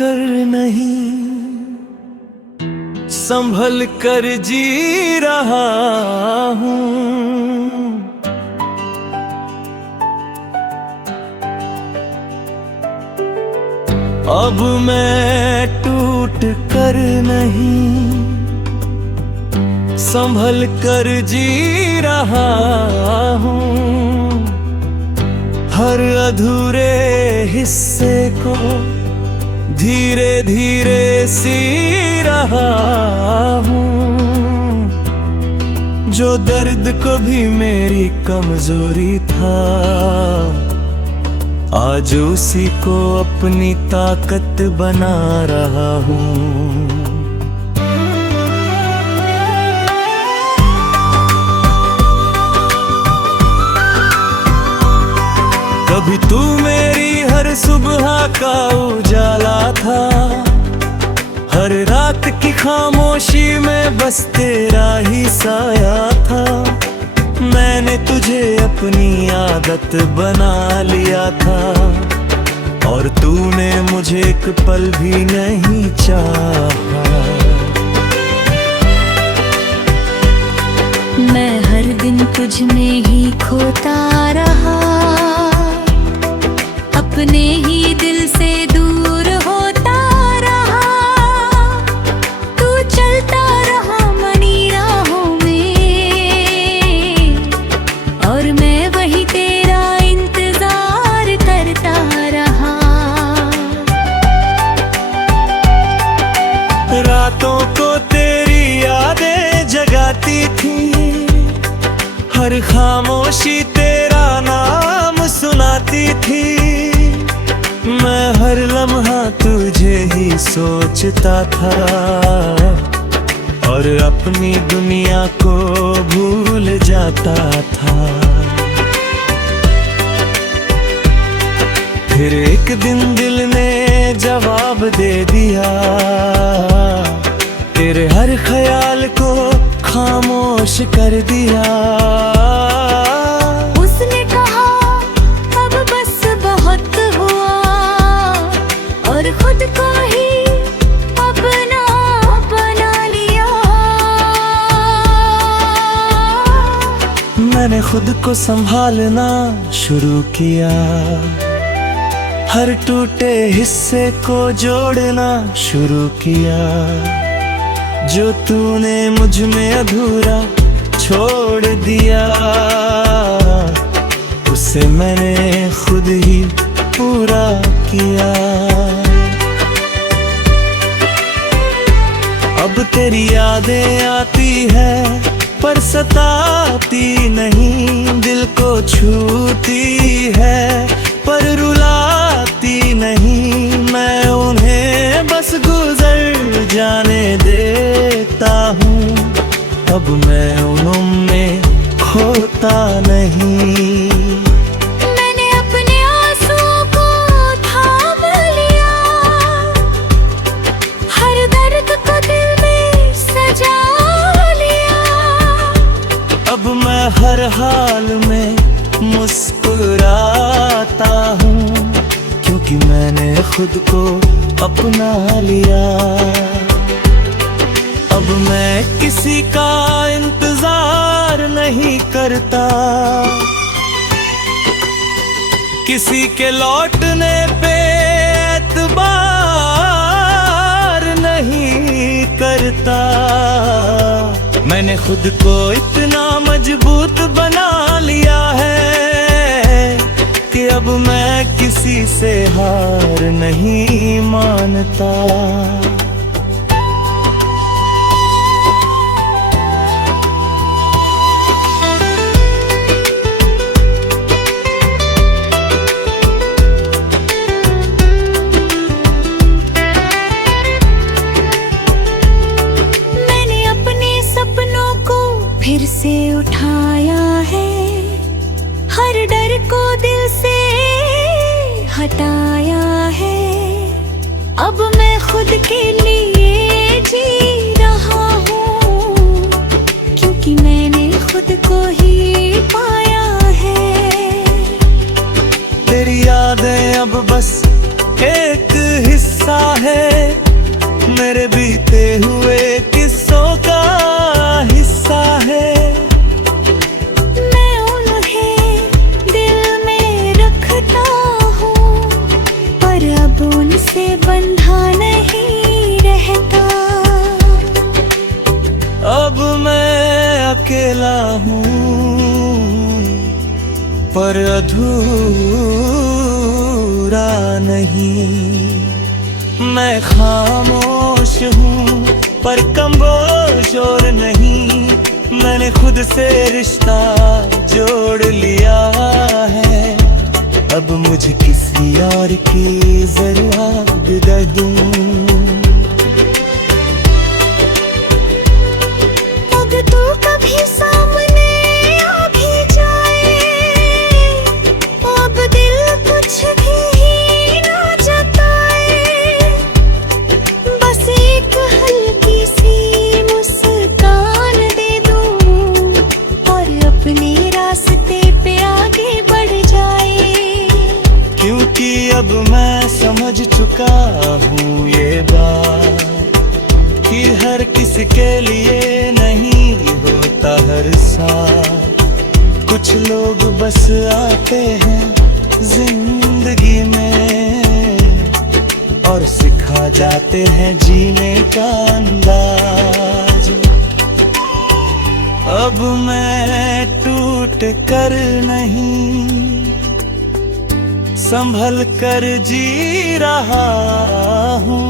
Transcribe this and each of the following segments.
कर नहीं, संभल कर जी रहा हूँ। अब मैं टूट कर नहीं, संभल कर जी रहा हूँ। हर अधूरे हिस्से को धीरे धीरे सी रहा हूँ। जो दर्द को भी मेरी कमजोरी था, आज उसी को अपनी ताकत बना रहा हूँ। कभी तू मेरी हर सुबह का उजाला था, हर रात की खामोशी में बस तेरा ही साया था। मैंने तुझे अपनी आदत बना लिया था, और तूने मुझे एक पल भी नहीं चाहा। मैं हर दिन तुझ में ही खोता रहा, अपने ही दिल से दूर होता रहा। तू चलता रहा मनी राहों में, और मैं वही तेरा इंतजार करता रहा। रातों को तेरी यादें जगाती थी, हर खामोशी तेरा नाम सुनाती थी। मैं हर लम्हा तुझे ही सोचता था, और अपनी दुनिया को भूल जाता था। फिर एक दिन दिल ने जवाब दे दिया, तेरे हर ख्याल को खामोश कर दिया। उसने कहा अब बस बहुत हुआ, और खुद को ही अपना बना लिया। मैंने खुद को संभालना शुरू किया, हर टूटे हिस्से को जोड़ना शुरू किया। जो तूने मुझ में अधूरा छोड़ दिया, उसे मैंने खुद ही पूरा किया। अब तेरी यादें आती है पर सताती नहीं, दिल को छूती है पर रुलाती नहीं। मैं उन्हें बस गुजर जाने देता हूँ, अब मैं उनमें खोता नहीं। मैंने अपने आंसुओं को थाम लिया, हर दर्द को दिल में सजा लिया। अब मैं हर हाल में मुस्कुराता हूँ, क्योंकि मैंने खुद को अपना लिया। अब मैं किसी का इंतजार नहीं करता, किसी के लौटने पे एतबार नहीं करता। मैंने खुद को इतना मजबूत बना लिया है कि अब मैं किसी से हार नहीं मानता। फिर से उठाया है, हर डर को दिल से हटाया है। अब मैं खुद के लिए जी रहा हूँ, क्योंकि मैंने खुद को ही पाया है। तेरी यादें अब बस एक हिस्सा है अकेला हूँ पर अधूरा नहीं। मैं खामोश हूँ पर कमबोश और नहीं। मैंने खुद से रिश्ता जोड़ लिया है। अब मुझे किसी और की ज़रूरत दूँ। अब तो कभी सामने आ भी जाए, अब दिल कुछ भी ना जताए। बस एक हल्की सी मुस्कान दे दूं और अपने रास्ते पे आगे बढ़ जाए। क्योंकि अब मैं समझ चुका हूँ ये बात कि हर किसी के लिए नहीं होता हर साथ। कुछ लोग बस आते हैं जिंदगी में और सिखा जाते हैं जीने का अंदाज। अब मैं टूट कर नहीं संभल कर जी रहा हूँ।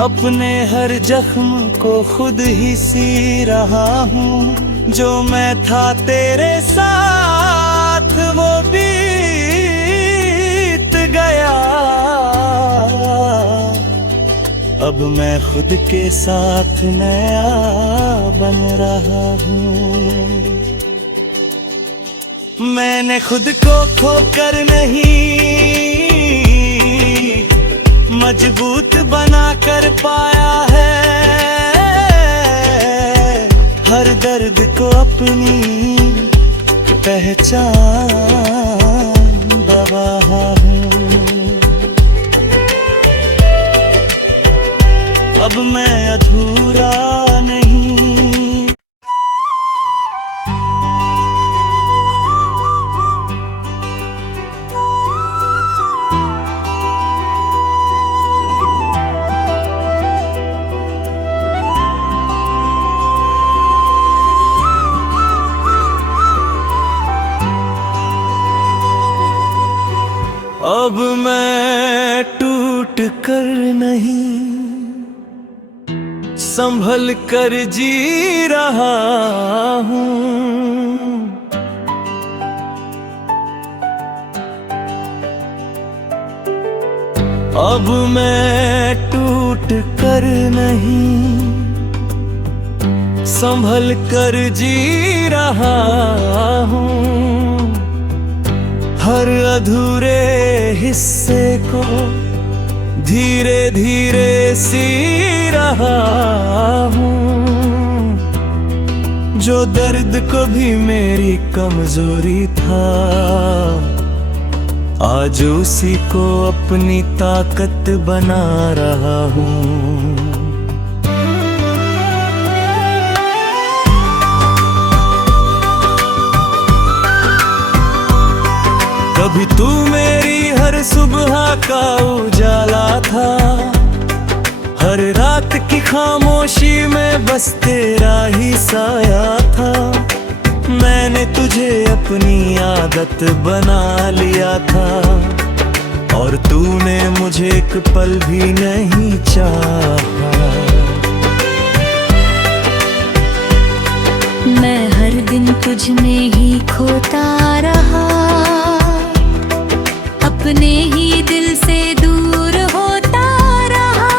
अपने हर जख्म को खुद ही सी रहा हूँ। जो मैं था तेरे साथ वो बीत गया। अब मैं खुद के साथ नया बन रहा हूँ। मैंने खुद को खोकर नहीं मजबूत बना कर पाया है। हर दर्द को अपनी पहचान दबा हूँ। अब मैं अधूरा नहीं। अब मैं टूट कर नहीं संभल कर जी रहा हूँ। अब मैं टूट कर नहीं संभल कर जी रहा हूँ। हर अधूरे हिस्से को धीरे धीरे सी रहा हूँ। जो दर्द को भी मेरी कमजोरी था आज उसी को अपनी ताकत बना रहा हूँ। कभी तू मेरी हर सुबह का उजाला था। हर रात की खामोशी में बस तेरा ही साया था। मैंने तुझे अपनी आदत बना लिया था और तूने मुझे एक पल भी नहीं चाहा। मैं हर दिन तुझ में ही खोता रहा, अपने ही दिल से दूर होता रहा।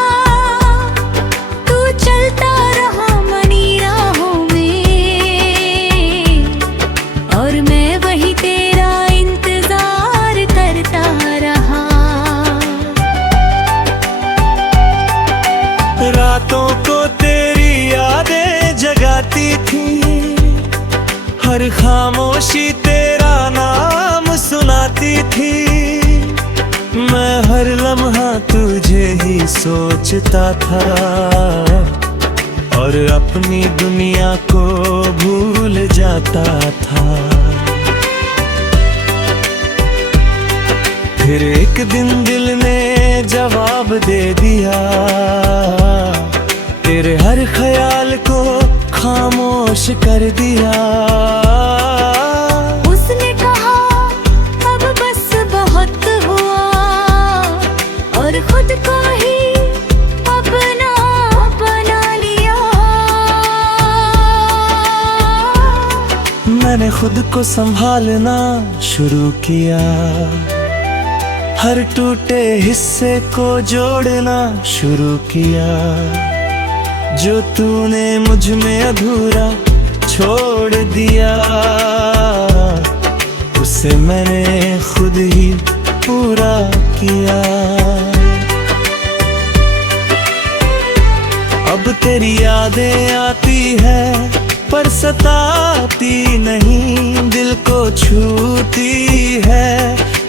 तू चलता रहा मनी राहों में और मैं वही तेरा इंतजार करता रहा। रातों को तेरी यादें जगाती थी। हर खामोशी तेरा नाम सुनाती थी। मैं हर लम्हा तुझे ही सोचता था और अपनी दुनिया को भूल जाता था। फिर एक दिन दिल ने जवाब दे दिया, तेरे हर ख्याल को खामोश खामोश कर दिया। उसने कहा अब बस बहुत हुआ, और खुद को ही अपना बना लिया। मैंने खुद को संभालना शुरू किया, हर टूटे हिस्से को जोड़ना शुरू किया। जो तूने मुझ में अधूरा छोड़ दिया, उसे मैंने खुद ही पूरा किया। अब तेरी यादें आती है पर सताती नहीं, दिल को छूती है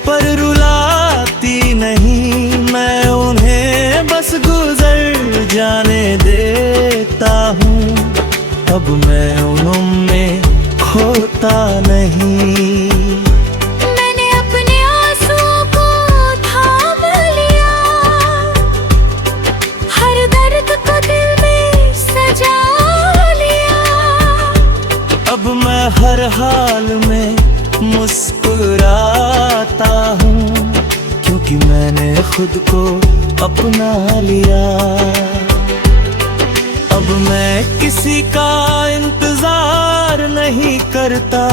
पर रुलाती नहीं। मैं उन्हें बस गुजर जाने देता हूँ, अब मैं उनमें खोता नहीं। मैंने अपने आंसुओं को थाम लिया, हर दर्द को दिल में सजा लिया। अब मैं हर हाल में मुस्कुराता हूँ, क्योंकि मैंने खुद को अपना लिया। अब मैं किसी का इंतजार नहीं करता,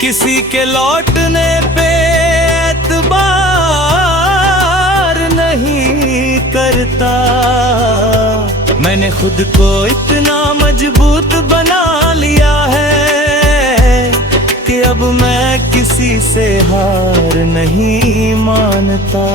किसी के लौटने पे एतबार नहीं करता। मैंने खुद को इतना मजबूत बना लिया है कि अब मैं किसी से हार नहीं मानता।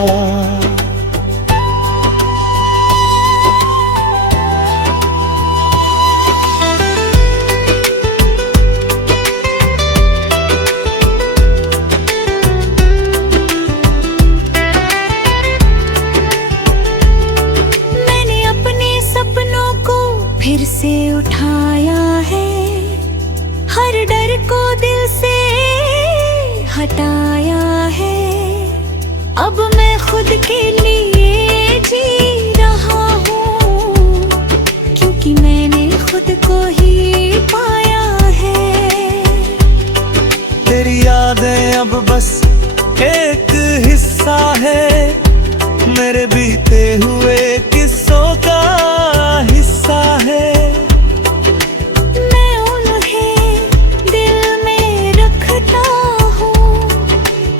फिर से उठाया है, हर डर को दिल से हटाया है। अब मैं खुद के लिए जी रहा हूँ, क्योंकि मैंने खुद को ही पाया है। तेरी यादें अब बस एक हिस्सा है मेरे बीते हुए किस्सों का हिस्सा है। मैं उन्हें दिल में रखता हूँ,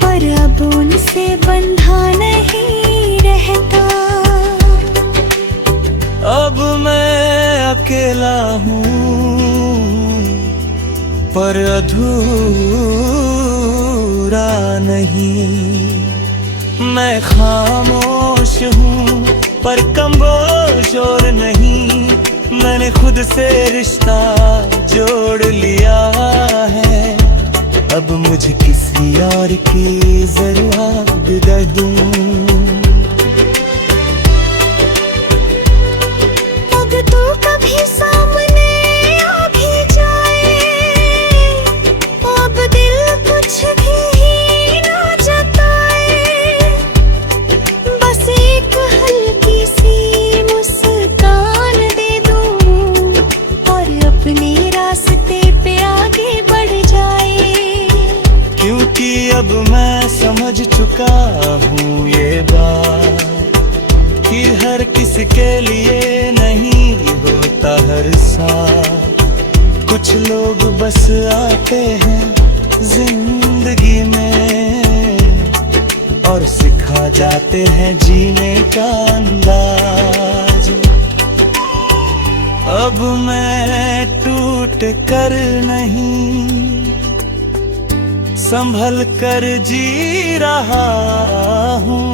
पर अब उनसे बंधा नहीं रहता। अब मैं अकेला हूँ पर अधूरा नहीं। मैं खामोश हूँ पर कमबोश और नहीं। मैंने खुद से रिश्ता जोड़ लिया है, अब मुझे किसी और की जरूरत नहीं। अब तो कभी सामने आ भी जाए, अब दिल कुछ भी ना जताए। बस एक हल्की सी मुस्कान दे दूं और अपने रास्ते पे आगे बढ़ जाए। क्योंकि अब मैं समझ चुका हूँ ये बात कि हर किसी के लिए नहीं होता हर साथ। कुछ लोग बस आते हैं जिंदगी में और सिखा जाते हैं जीने का अंदाज। अब मैं टूट कर नहीं संभल कर जी रहा हूँ,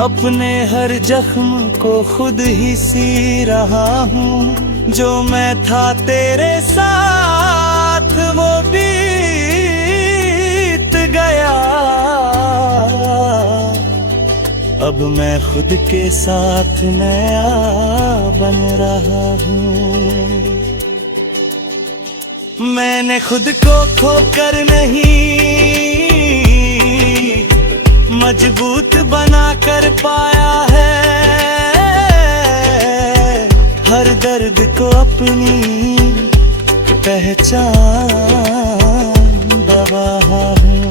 अपने हर जख्म को खुद ही सी रहा हूँ। जो मैं था तेरे साथ वो बीत गया, अब मैं खुद के साथ नया बन रहा हूँ। मैंने खुद को खोकर नहीं मजबूत बना कर पाया है। हर दर्द को अपनी पहचान दवा हूँ।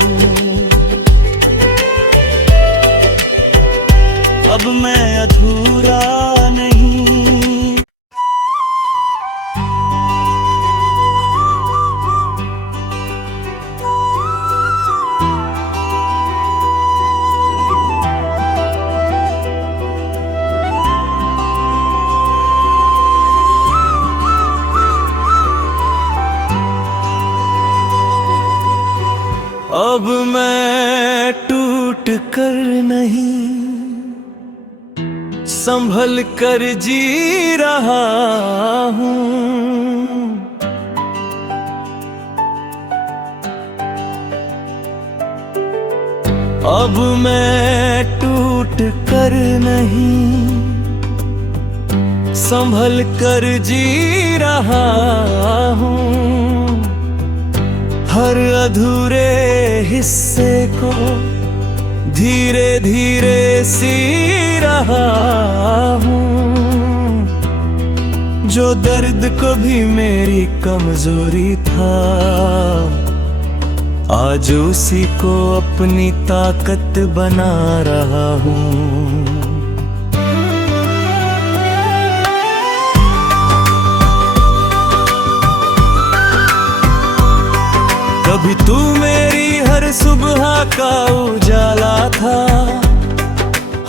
अब मैं अधूरा नहीं। अब मैं टूट कर नहीं, संभल कर जी रहा हूँ। अब मैं टूट कर नहीं, संभल कर जी रहा हूँ। हर अधूरे हिस्से को धीरे धीरे सी रहा हूँ। जो दर्द को भी मेरी कमजोरी था, आज उसी को अपनी ताकत बना रहा हूँ। कभी तू मेरी हर सुबह का उजाला था,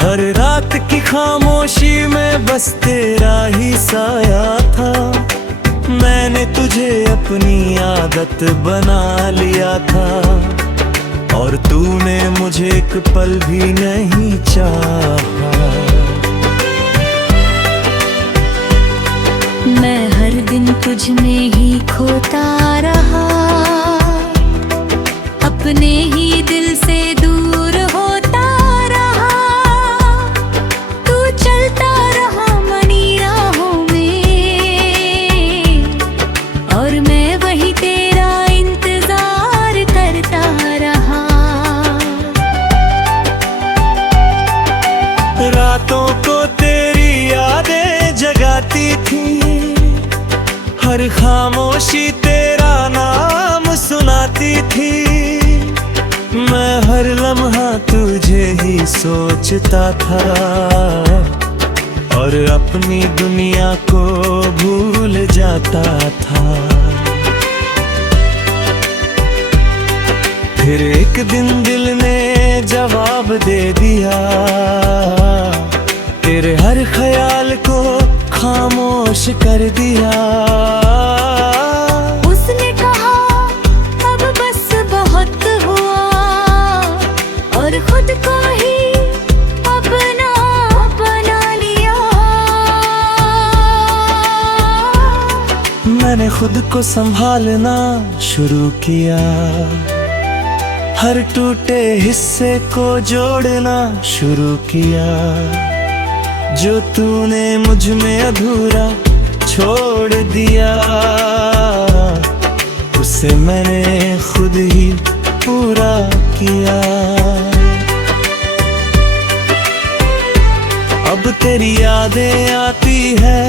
हर रात की खामोशी में बस तेरा ही साया था। मैंने तुझे अपनी आदत बना लिया था, और तूने मुझे एक पल भी नहीं चाहा। मैं हर दिन तुझ में ही खोता रहा, अपने ही दिल से दूर होता रहा। तू चलता रहा मनी राहों में, और मैं वही तेरा इंतजार करता रहा। रातों को तेरी यादें जगाती थी, हर खामोशी तेरा नाम सुनाती थी। मैं हर लम्हा तुझे ही सोचता था, और अपनी दुनिया को भूल जाता था। फिर एक दिन दिल ने जवाब दे दिया, तेरे हर ख्याल को खामोश कर दिया। उसने कहा अब बस बहुत हुआ, और खुद को ही अपना बना लिया। मैंने खुद को संभालना शुरू किया, हर टूटे हिस्से को जोड़ना शुरू किया। जो तूने मुझ में अधूरा छोड़ दिया, उसे मैंने खुद ही पूरा किया। अब तेरी यादें आती है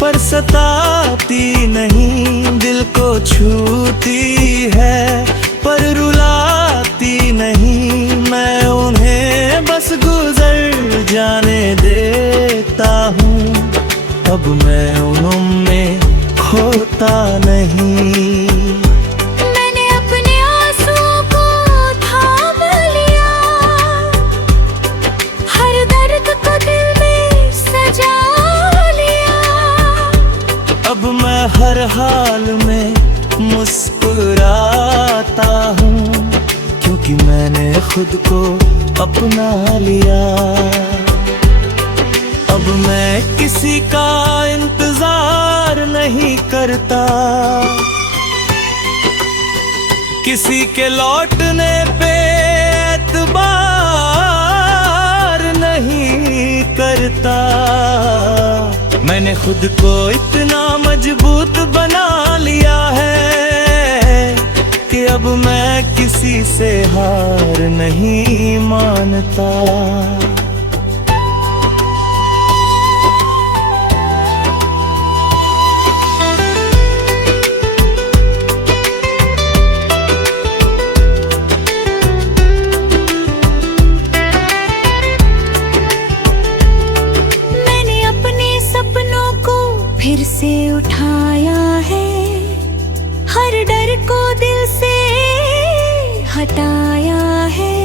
पर सताती नहीं, दिल को छूती है पर रुलाती नहीं। मैं उन्हें बस गुजर जाने देता हूँ, अब मैं उनमें खोता नहीं। मैंने अपने आंसुओं को थाम लिया, हर दर्द को दिल में सजा लिया। अब मैं हर हाल में मुस्कुराता हूँ, क्योंकि मैंने खुद को अपना लिया। अब मैं किसी का इंतजार नहीं करता, किसी के लौटने पे एतबार नहीं करता। मैंने खुद को इतना मजबूत बना लिया है कि अब मैं किसी से हार नहीं मानता। फिर से उठाया है, हर डर को दिल से हटाया है।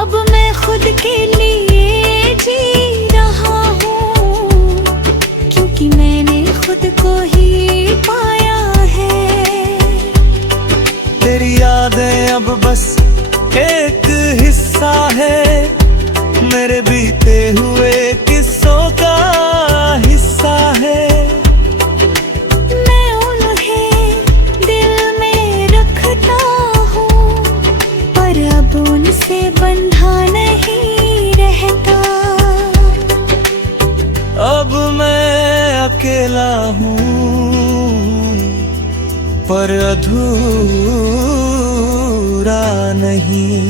अब मैं खुद के लिए जी रहा हूँ, क्योंकि मैंने खुद को ही पाया है। तेरी यादें अब बस एक हिस्सा है, मेरे बीते हुए किस्सों का हिस्सा है। मैं उन्हें दिल में रखता हूँ, पर अब उनसे बंधा नहीं रहता। अब मैं अकेला हूँ, पर अधूरा नहीं।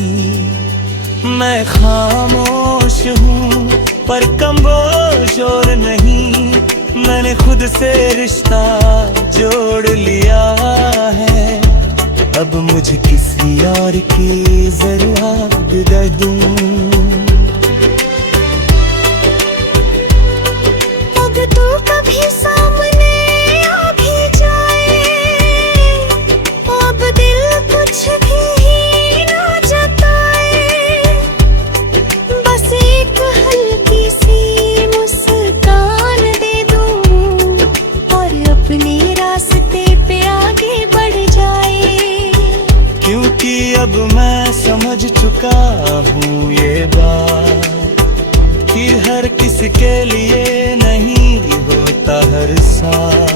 मैं खामोश हूँ, पर कमबोश और नहीं। मैंने खुद से रिश्ता जोड़ लिया है, अब मुझे किसी और की जरूरत नहीं। अब तो कभी सामने आ भी जाए, अब दिल कुछ भी ना जताए। बस एक हल्की सी मुस्कान दे दूं, और अपने रास्ते पे आगे बढ़ जाए। क्योंकि अब मैं समझ चुका हूँ ये बात, कि हर किसी के लिए नहीं होता हर साथ।